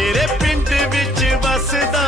ਮੇਰੇ ਪਿੰਡ ਵਿੱਚ ਵਸਦਾ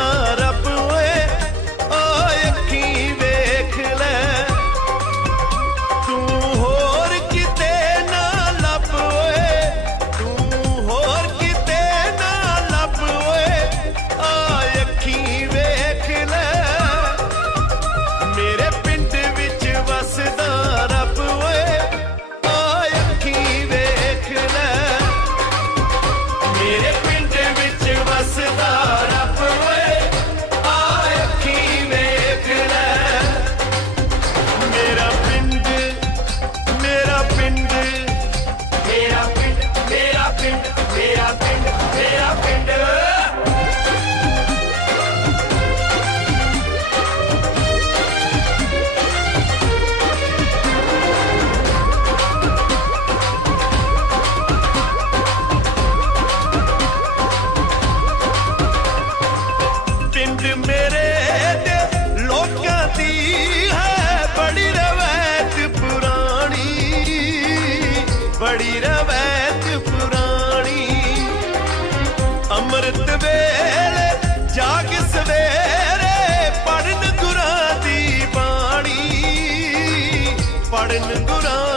en el.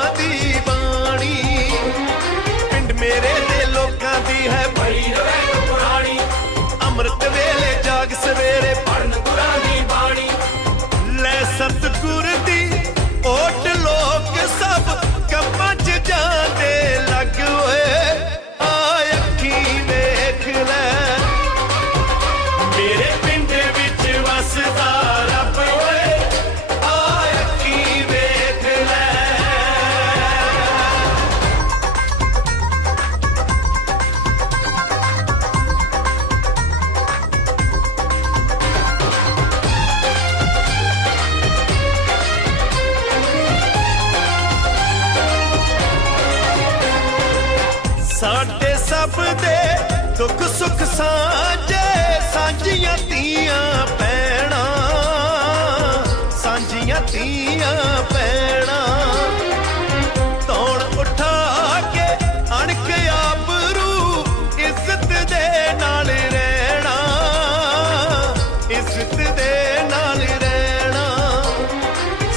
ਸਾਂਝੇ ਸਾਂਝੀਆਂ ਤੀਆਂ ਪੈਣਾ ਸਾਂਝੀਆਂ ਤੀਆਂ ਪੈਣਾ ਤੌਣ ਉਠਾ ਕੇ ਅਣਖ ਆਬਰੂ ਇੱਜ਼ਤ ਦੇ ਨਾਲ ਰਹਿਣਾ, ਇੱਜ਼ਤ ਦੇ ਨਾਲ ਰਹਿਣਾ।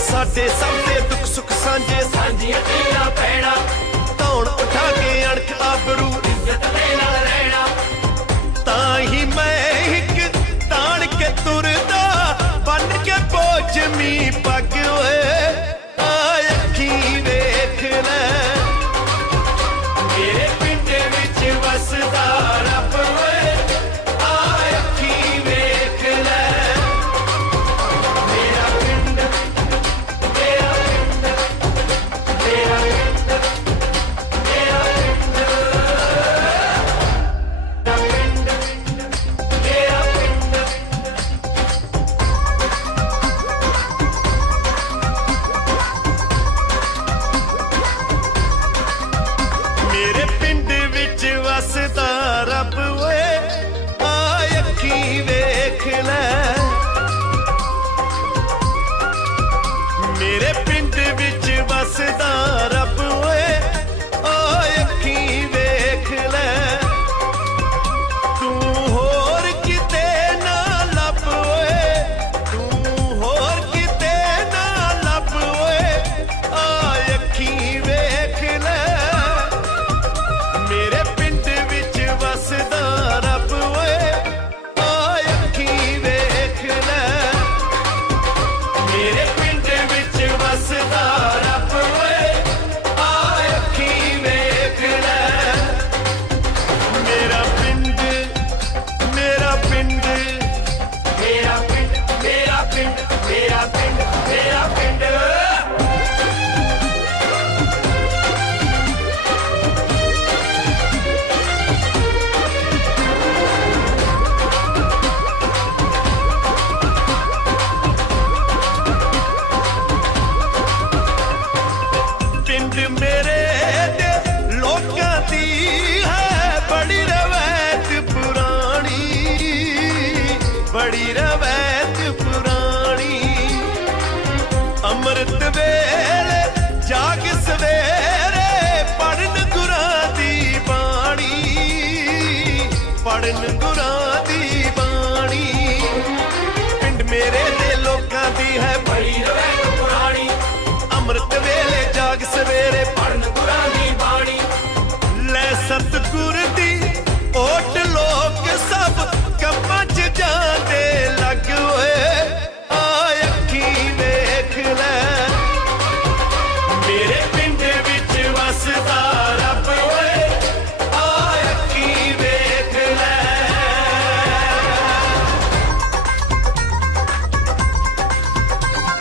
ਸਾਡੇ ਸਭ ਦੇ ਦੁੱਖ ਸੁੱਖ ਸਾਂਝੇ ਸਾਂਝੀਆਂ ਤੀਆਂ ਪੈਣਾ ਤੌਣ ਉਠਾ ਕੇ ਅਣਖ ਆਬਰੂ ਇੱਜ਼ਤ ਦੇ ਨਾਲ ਰਹਿਣਾ। he may.